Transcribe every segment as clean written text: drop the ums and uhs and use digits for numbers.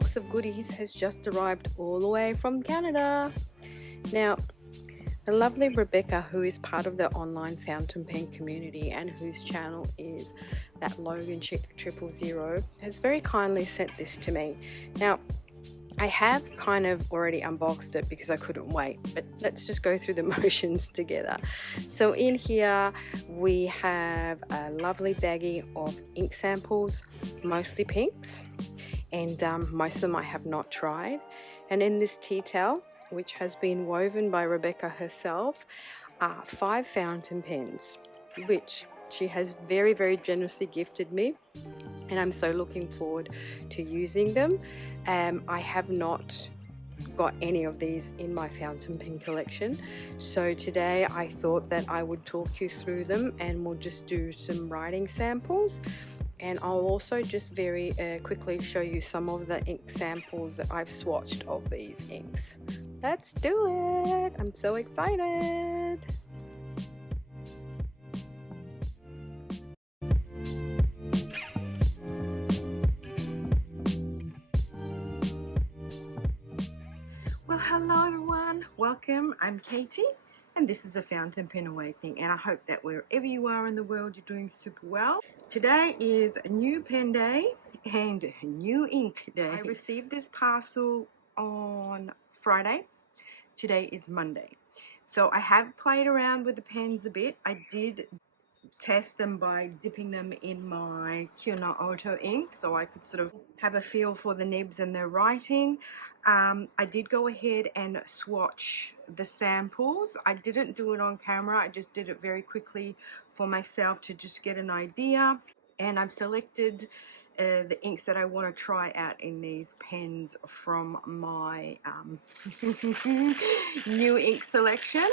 box of goodies has just arrived all the way from Canada. Now, the lovely Rebecca, who is part of the online fountain pen community and whose channel is that Logan Chick 000, has very kindly sent this to me. Now, I have kind of already unboxed it because I couldn't wait, but let's just go through the motions together. So in here we have a lovely baggie of ink samples, mostly pinks, and most of them I have not tried. And in this tea towel, which has been woven by Rebecca herself, are 5 fountain pens, which she has very, very generously gifted me, and I'm so looking forward to using them. I have not got any of these in my fountain pen collection, so today I thought that I would talk you through them and we'll just do some writing samples, and I'll also just very quickly show you some of the ink samples that I've swatched of these inks. Let's do it! I'm so excited! Well, hello everyone, welcome. I'm Katie and this is a Fountain Pen Awakening, and I hope that wherever you are in the world you're doing super well. Today is a new pen day and a new ink day. I received this parcel on Friday. Today is Monday. So I have played around with the pens a bit. I did test them by dipping them in my Kyono Auto ink so I could sort of have a feel for the nibs and their writing. I did go ahead and swatch the samples. I didn't do it on camera, I just did it very quickly for myself to just get an idea, and I've selected the inks that I want to try out in these pens from my new ink selection,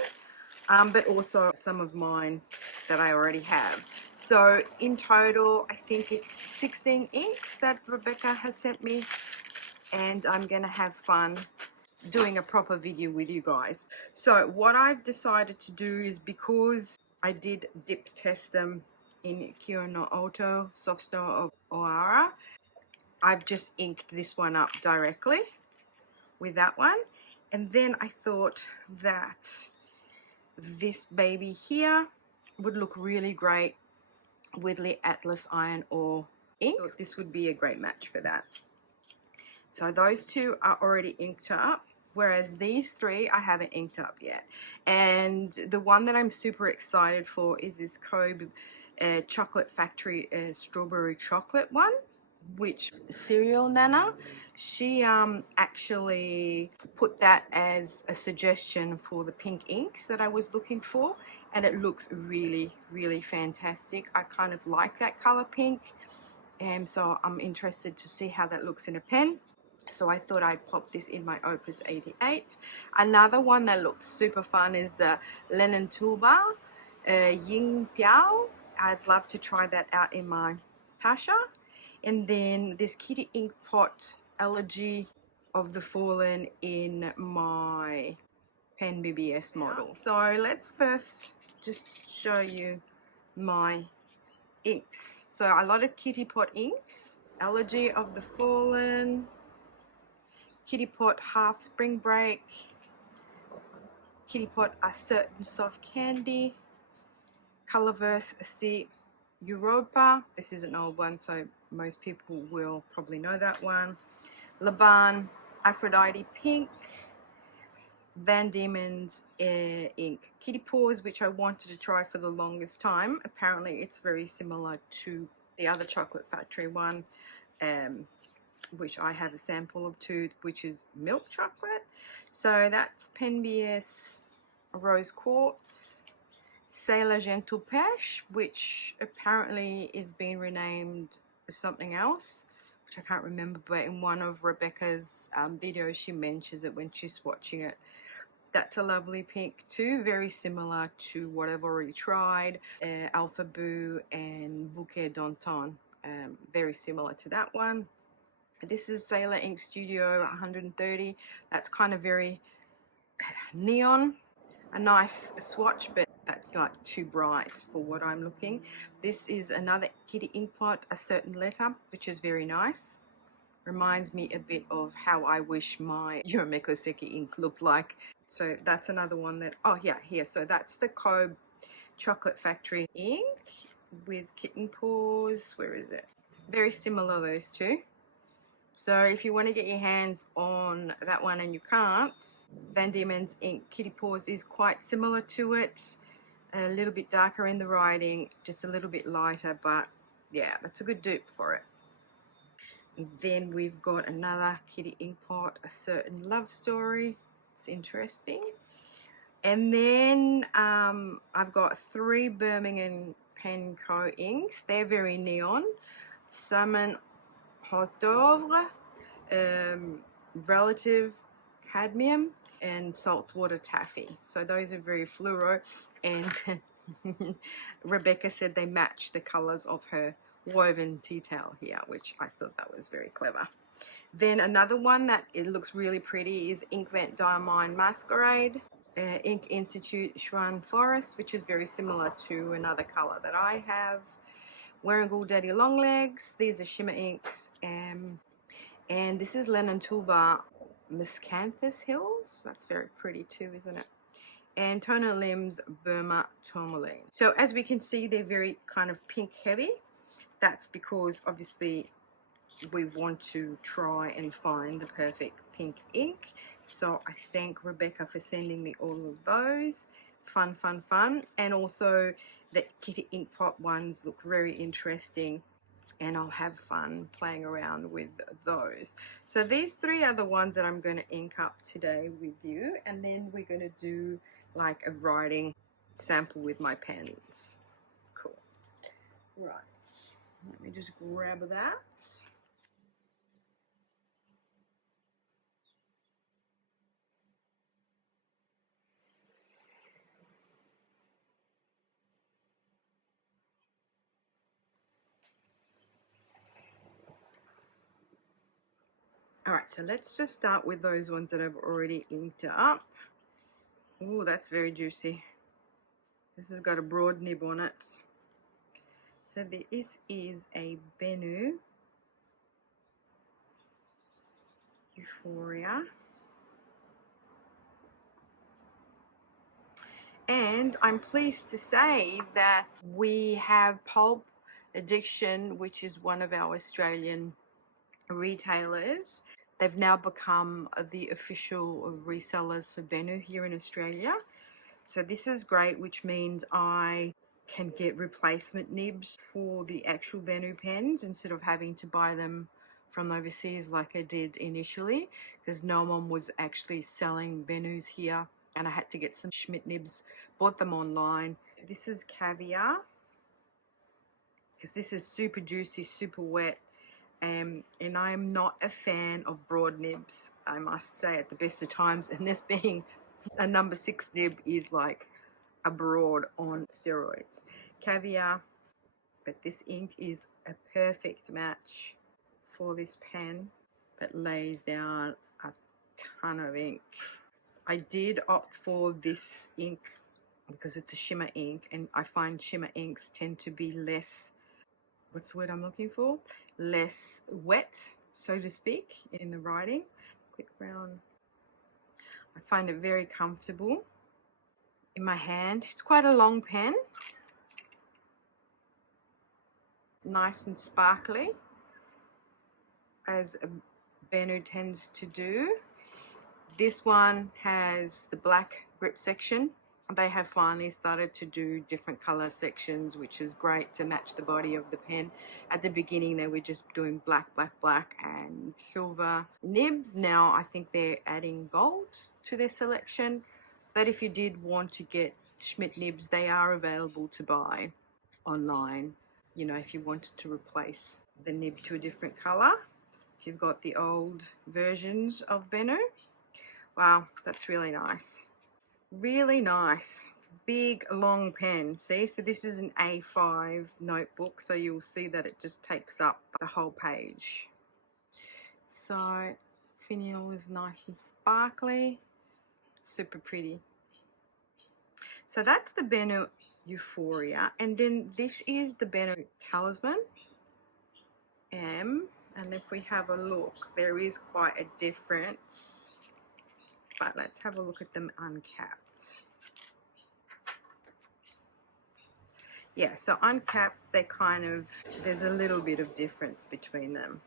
but also some of mine that I already have. So in total I think it's 16 inks that Rebecca has sent me, and I'm gonna have fun doing a proper video with you guys. So what I've decided to do is, because I did dip test them in Kyono Auto Soft Snow of Ohara, I've just inked this one up directly with that one, and then I thought that this baby here would look really great with the Atlas Iron Ore ink. So this would be a great match for that. So those two are already inked up, whereas these 3 I haven't inked up yet. And the one that I'm super excited for is this Kobe Chocolate Factory Strawberry Chocolate one, which Serial Nana, she actually put that as a suggestion for the pink inks that I was looking for, and it looks really, really fantastic. I kind of like that color pink, and so I'm interested to see how that looks in a pen. So I thought I'd pop this in my Opus 88. Another one that looks super fun is the Lennon Toolbar Ying Piao. I'd love to try that out in my Tasha. And then this Kitty Ink Pot Elegy of the Fallen in my PenBBs model. So let's first just show you my inks. So a lot of Kitty Pot inks. Elegy of the Fallen, Kitty Pot Half Spring Break, Kitty Pot A Certain Soft Candy, Colorverse C Europa. This is an old one, so most people will probably know that one. Laban Aphrodite Pink, Van Diemen's ink Kitty Paws, which I wanted to try for the longest time. Apparently it's very similar to the other Chocolate Factory one, which I have a sample of too, which is milk chocolate. So that's PenBBs Rose Quartz, Sailor Gentle Pesh, which apparently is being renamed something else, which I can't remember, but in one of Rebecca's videos she mentions it when she's swatching it. That's a lovely pink too, very similar to what I've already tried, Alpha Boo and Bouquet d'Anton, very similar to that one. This is Sailor Ink Studio 130. That's kind of very neon, a nice swatch, but that's like too bright for what I'm looking. This is another Kitty Ink Pot, A Certain Letter, which is very nice. Reminds me a bit of how I wish my Urameko Seki ink looked like. So that's another one that, oh yeah, here. So that's the Kobe Chocolate Factory ink with kitten paws. Where is it? Very similar, those two. So if you want to get your hands on that one and you can't, Van Diemen's ink Kitty Paws is quite similar to it. A little bit darker in the writing, just a little bit lighter, but yeah, that's a good dupe for it. And then we've got another kitty ink pot, A Certain Love Story. It's interesting. And then I've got 3 Birmingham Pen Co inks. They're very neon. Salmon Hors d'oeuvre, Relative Cadmium, and Saltwater Taffy. So those are very fluoro, and Rebecca said they match the colors of her woven tea towel here, which I thought that was very clever. Then another one that it looks really pretty is Inkvent Diamond Masquerade, Ink Institute Schwan Forest, which is very similar to another color that I have. Warringal Daddy Longlegs, these are shimmer inks, and this is Lennon Toolbar Miscanthus Hills. That's very pretty too, isn't it? And Toner Limbs Burma Tourmaline. So as we can see, they're very kind of pink heavy. That's because obviously we want to try and find the perfect pink ink. So I thank Rebecca for sending me all of those. Fun, fun, fun. And also the Kitty Ink Pot ones look very interesting, and I'll have fun playing around with those. So these 3 are the ones that I'm going to ink up today with you, and then we're going to do like a writing sample with my pens. Cool. Right. Let me just grab that. All right, so let's just start with those ones that I've already inked up. Oh, that's very juicy. This has got a broad nib on it. So this is a Benu Euphoria. And I'm pleased to say that we have Pulp Addiction, which is one of our Australian retailers. They've now become the official resellers for Benu here in Australia. So this is great, which means I can get replacement nibs for the actual Benu pens instead of having to buy them from overseas like I did initially, because no one was actually selling Benus here and I had to get some Schmidt nibs, bought them online. This is Caviar, because this is super juicy, super wet. And I'm not a fan of broad nibs, I must say, at the best of times, and this being a number 6 nib is like a broad on steroids. Caviar, but this ink is a perfect match for this pen. It lays down a ton of ink. I did opt for this ink because it's a shimmer ink, and I find shimmer inks tend to be less, what's the word I'm looking for? Less wet, so to speak, in the writing. Quick brown. I find it very comfortable in my hand. It's quite a long pen. Nice and sparkly, as a Benu tends to do. This one has the black grip section. They have finally started to do different color sections, which is great to match the body of the pen. At the beginning they were just doing black, black, black and silver nibs. Now I think they're adding gold to their selection, but if you did want to get Schmidt nibs, they are available to buy online, you know, if you wanted to replace the nib to a different color. If you've got the old versions of Benu. Wow, that's really nice. Really nice. Big long pen. See, so this is an A5 notebook, so you'll see that it just takes up the whole page. So finial is nice and sparkly, super pretty. So that's the Benu Euphoria, and then this is the Benu Talisman M, And if we have a look, there is quite a difference. But let's have a look at them uncapped. Yeah, so uncapped, they kind of, there's a little bit of difference between them.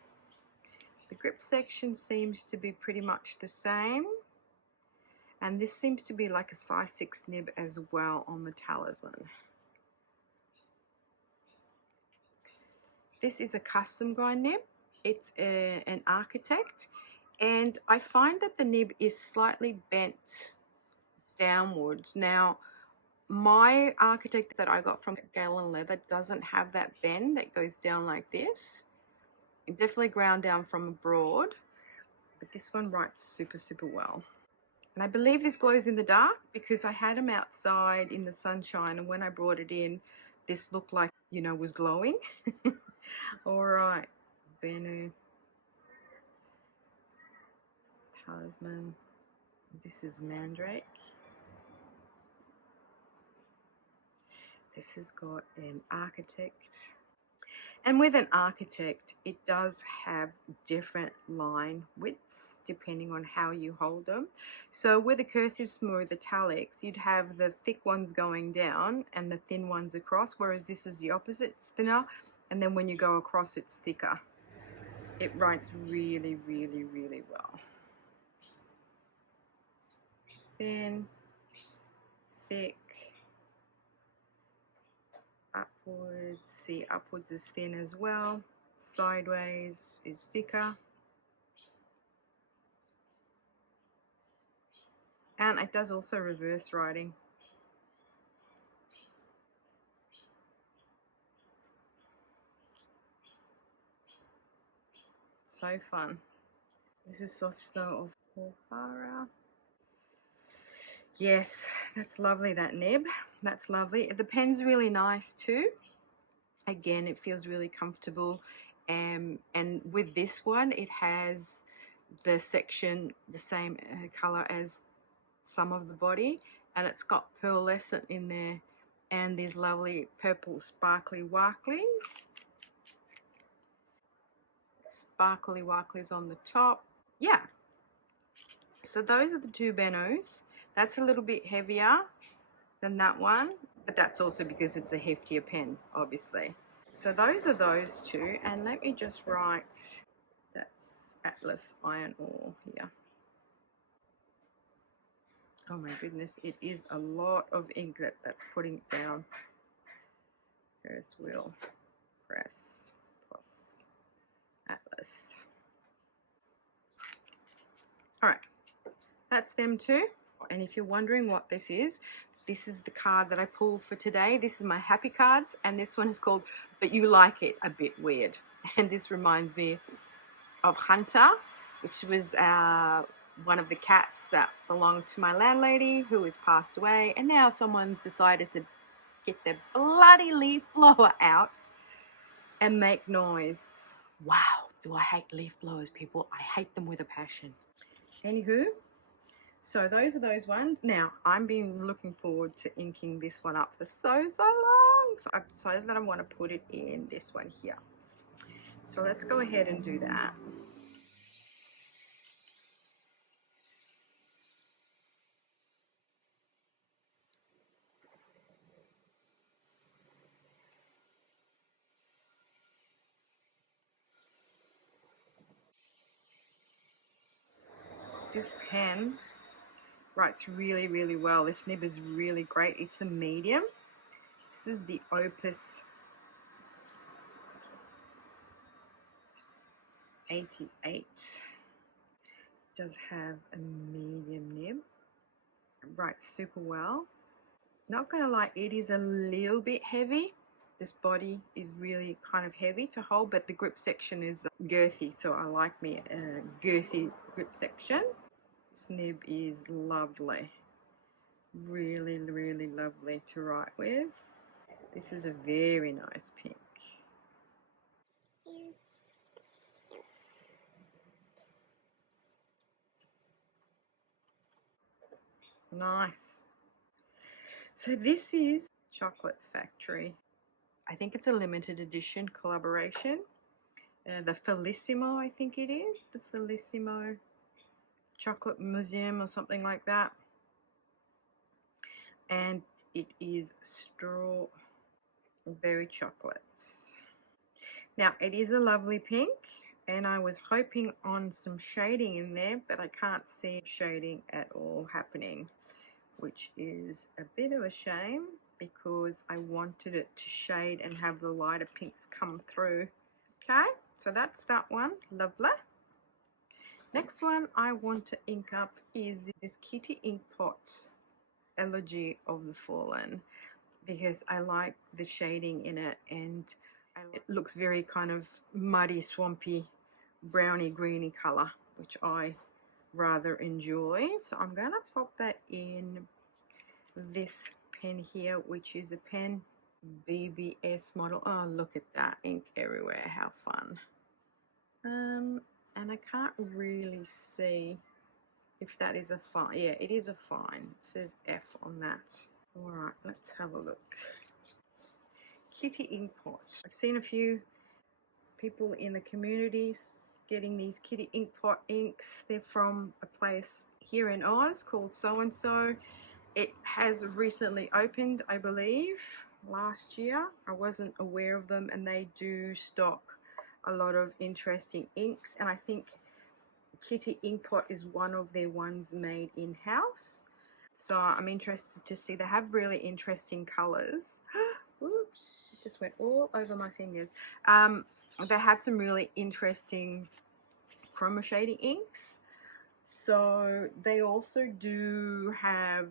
The grip section seems to be pretty much the same. And this seems to be like a size 6 nib as well on the Talisman. This is a custom grind nib. It's an Architect. And I find that the nib is slightly bent downwards. Now, my Architect that I got from Gallon Leather doesn't have that bend that goes down like this. It definitely ground down from abroad, but this one writes super, super well. And I believe this glows in the dark because I had them outside in the sunshine, and when I brought it in, this looked like, you know, was glowing. All right, Benu, Talisman. This is Mandrake. This has got an Architect. And with an Architect, it does have different line widths depending on how you hold them. So with a Cursive Smooth Italics, you'd have the thick ones going down and the thin ones across, whereas this is the opposite. It's thinner, and then when you go across, it's thicker. It writes really, really, really well. Thin, thick, upwards. See, upwards is thin as well. Sideways is thicker. And it does also reverse writing. So fun. This is Soft Snow of Ohara. Yes, that's lovely, that nib. That's lovely. The pen's really nice too. Again, it feels really comfortable. And with this one, it has the section the same color as some of the body, and it's got pearlescent in there and these lovely purple sparkly warklies. Sparkly warklies on the top. Yeah. So those are the two Benus. That's a little bit heavier than that one, but that's also because it's a heftier pen, obviously. So those are those two, and let me just write, that's Atlas Iron Ore here. Oh my goodness, it is a lot of ink that's putting it down. Ferris wheel, press, plus Atlas. All right, that's them two. And if you're wondering what this is the card that I pulled for today. This is my happy cards, and this one is called But You Like It a Bit Weird. And this reminds me of Hunter, which was one of the cats that belonged to my landlady who has passed away, and now someone's decided to get their bloody leaf blower out and make noise. Wow, do I hate leaf blowers, people. I hate them with a passion. Anywho, so those are those ones. Now, I've been looking forward to inking this one up for so long. So I've decided that I want to put it in this one here. So let's go ahead and do that. This pen writes really, really well. This nib is really great. It's a medium. This is the Opus 88. It does have a medium nib. It writes super well. Not gonna lie, it is a little bit heavy. This body is really kind of heavy to hold, but the grip section is girthy, so I like me a girthy grip section. This nib is lovely. Really, really lovely to write with. This is a very nice pink. Nice. So this is Chocolate Factory. I think it's a limited edition collaboration. the Felissimo, I think it is, the Felissimo Chocolate Museum or something like that. And it is strawberry chocolates. Now it is a lovely pink, and I was hoping on some shading in there, but I can't see shading at all happening, which is a bit of a shame because I wanted it to shade and have the lighter pinks come through. Okay, so that's that one. Lovely. Next one I want to ink up is this Kitty Ink Pot Elegy of the Fallen, because I like the shading in it, and it looks very kind of muddy, swampy, browny, greeny color, which I rather enjoy. So I'm going to pop that in this pen here, which is a PenBBs model. Oh, look at that ink everywhere. How fun. And I can't really see if that is a fine. Yeah, it is a fine. It says F on that. All right, let's have a look. Kitty Ink Pot. I've seen a few people in the community getting these Kitty Ink Pot inks. They're from a place here in Oz called So and So. It has recently opened, I believe, last year. I wasn't aware of them, and they do stock a lot of interesting inks, and I think Kitty Ink Pot is one of their ones made in-house. So I'm interested to see. They have really interesting colors. Oops, it just went all over my fingers. They have some really interesting chroma shading inks. So they also do have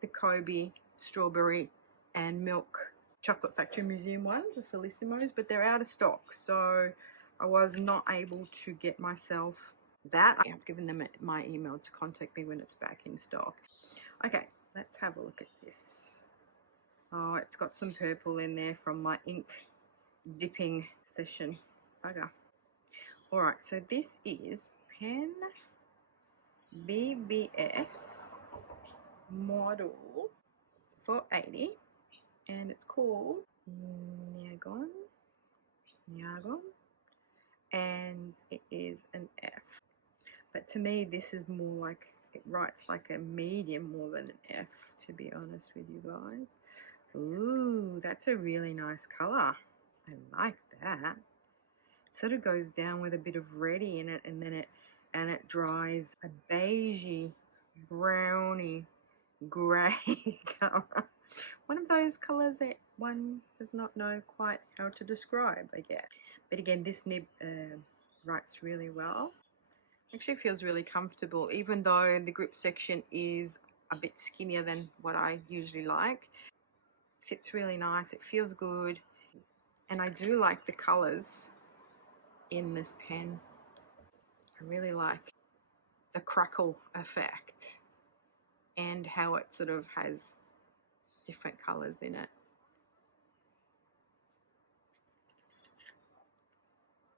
the Kobe strawberry and milk Chocolate Factory Museum ones, the Felissimos, but they're out of stock, so I was not able to get myself that. I have given them my email to contact me when it's back in stock. Okay, let's have a look at this. Oh, it's got some purple in there from my ink dipping session. Okay. All right, so this is PenBBs model 480, and it's called Niagun, and it is an F. But to me, this is more like, it writes like a medium more than an F, to be honest with you guys. Ooh, that's a really nice color. I like that. It sort of goes down with a bit of reddy in it, and then it dries a beigey, browny, grey color. One of those colors that one does not know quite how to describe, I guess. But again, this nib writes really well. Actually feels really comfortable, even though the grip section is a bit skinnier than what I usually like. Fits really nice, it feels good, and I do like the colors in this pen. I really like the crackle effect and how it sort of has different colors in it.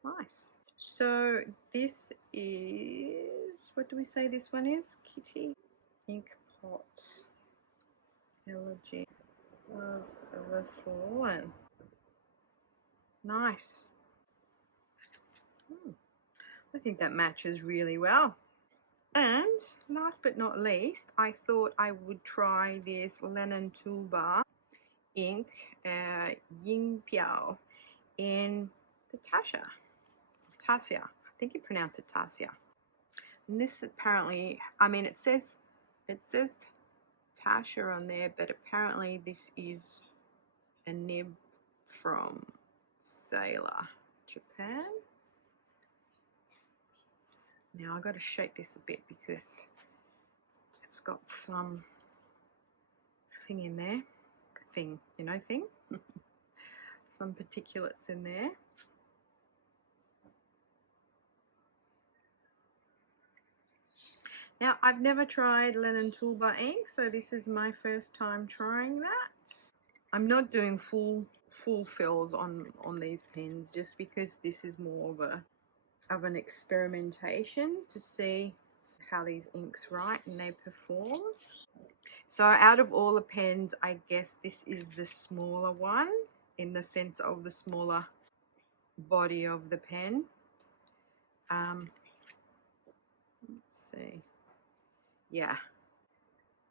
Nice. So this is, what do we say this one is? Kitty Ink Pot Elegy of the Fallen. Nice. I think that matches really well. And last but not least, I thought I would try this Lennon toolbar ink, Ying Piao, in the Tasia. I think you pronounce it Tasia. And this apparently, I mean, it says Tasha on there, but apparently this is a nib from Sailor, Japan. Now I've got to shake this a bit because it's got some thing in there. Thing, you know, thing. Some particulates in there. Now, I've never tried Lennon Toolbar ink, so this is my first time trying that. I'm not doing full fills on these pens, just because this is more of an experimentation to see how these inks write and they perform. So out of all the pens, I guess this is the smaller one, in the sense of the smaller body of the pen. Let's see. Yeah,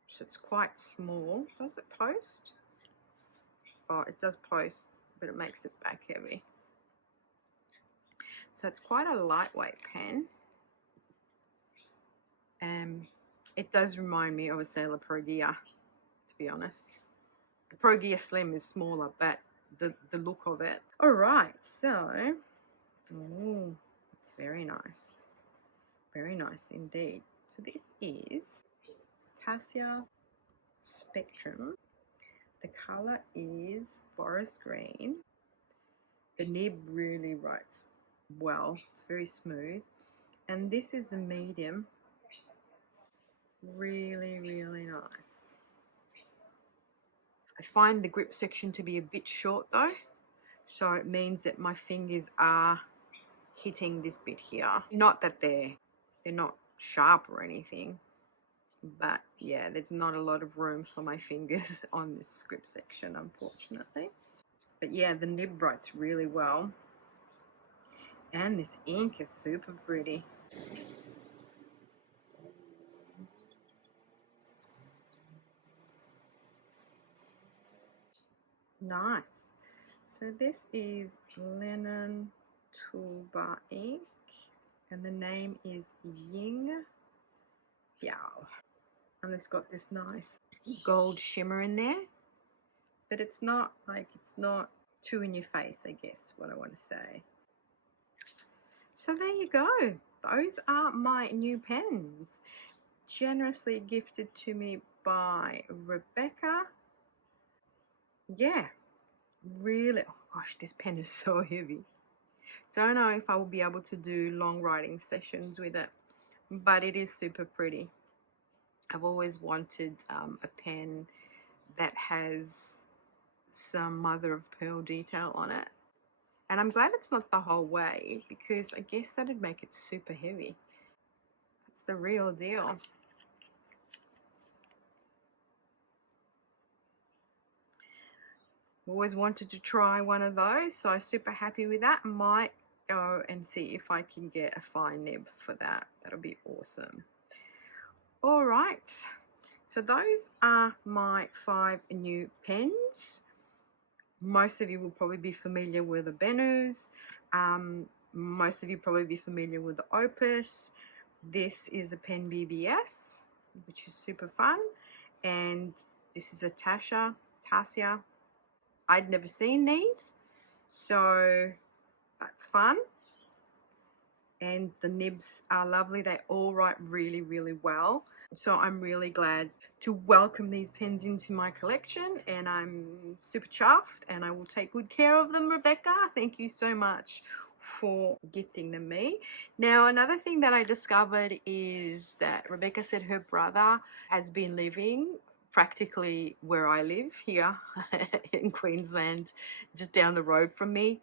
so it's quite small. Does it post? Oh, it does post, but it makes it back heavy. So it's quite a lightweight pen. It does remind me of a Sailor Pro Gear, to be honest. The Pro Gear Slim is smaller, but the look of it. All right, so, oh, it's very nice. Very nice indeed. So this is Tassia Spectrum. The color is forest green. The nib really writes well. It's very smooth. And this is a medium. Really, really nice. I find the grip section to be a bit short though, so it means that my fingers are hitting this bit here. Not that they're not sharp or anything, but yeah, there's not a lot of room for my fingers on this grip section, unfortunately. But yeah, the nib writes really well, and this ink is super pretty. Nice. So this is Lennon Toolbar ink, and the name is Ying, Piao. And it's got this nice gold shimmer in there, but it's not too in your face, I guess what I want to say. So there you go. Those are my new pens, generously gifted to me by Rebecca. Yeah, really, oh gosh, this pen is so heavy. Don't know if I will be able to do long writing sessions with it, but it is super pretty. I've always wanted a pen that has some mother of pearl detail on it, and I'm glad it's not the whole way, because I guess that'd make it super heavy. It's the real deal. Always wanted to try one of those, so super happy with that. Might go and see if I can get a fine nib for that. That'll be awesome. All right, so those are my 5 new pens. Most of you will probably be familiar with the Benus. Most of you probably be familiar with the Opus. This is a PenBBs, which is super fun, and this is a Tassia. I'd never seen these, so that's fun. And the nibs are lovely. They all write really, really well. So I'm really glad to welcome these pens into my collection, and I'm super chuffed, and I will take good care of them, Rebecca. Thank you so much for gifting them me. Now, another thing that I discovered is that Rebecca said her brother has been living practically where I live here in Queensland, just down the road from me.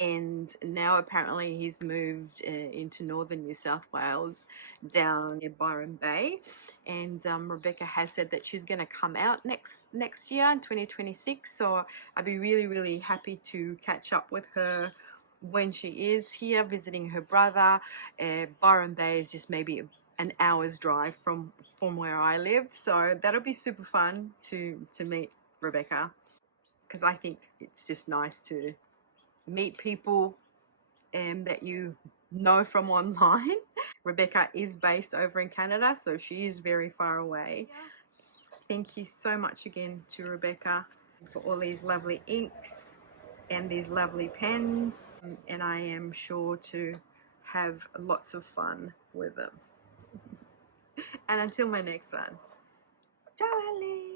And now apparently he's moved into northern New South Wales, down near Byron Bay. And Rebecca has said that she's going to come out next year in 2026. So I'd be really, really happy to catch up with her when she is here visiting her brother. Byron Bay is just maybe an hour's drive from where I live. So that'll be super fun to meet Rebecca, because I think it's just nice to meet people that you know from online. Rebecca is based over in Canada, so she is very far away. Thank you so much again to Rebecca for all these lovely inks and these lovely pens, and I am sure to have lots of fun with them. And until my next one, ciao Ali!